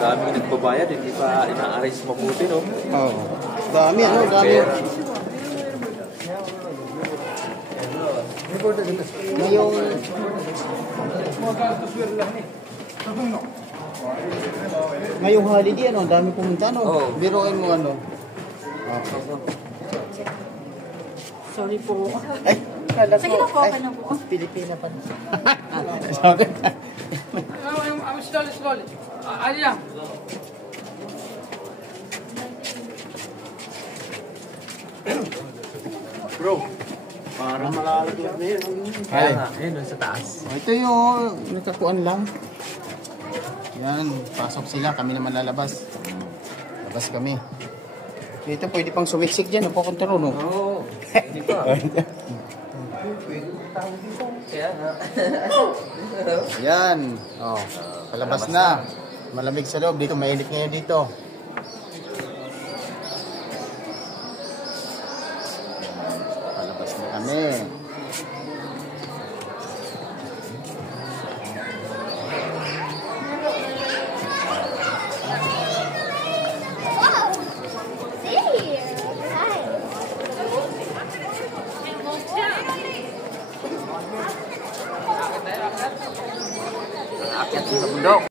Daming nagbabayad, hindi pa ina-arrange mabuti, no? Oo. Dami, ano? Dami. Ngayong holiday, ano? Dami pumunta, no? Oo. Biruin mo, ano? Sorry po. Ay, kala ko. Sige na po, Ay, na po. Pilipina pa. Slowly. Alia. Bro, parang malalagyan na yun. Kaya nga, ayun, sa taas. Ito yung nagkakuan lang. Yan, pasok sila. Kami naman lalabas. Labas kami. Dito pwede pang sumiksik dyan. Napapunta ron, no? Oo, hindi pa. Kaya nga. Yan. Oh, palabas na. Malamig sa loob. Dito, mainit ngayon dito. Palabas na kami. Aakyat sa bundok.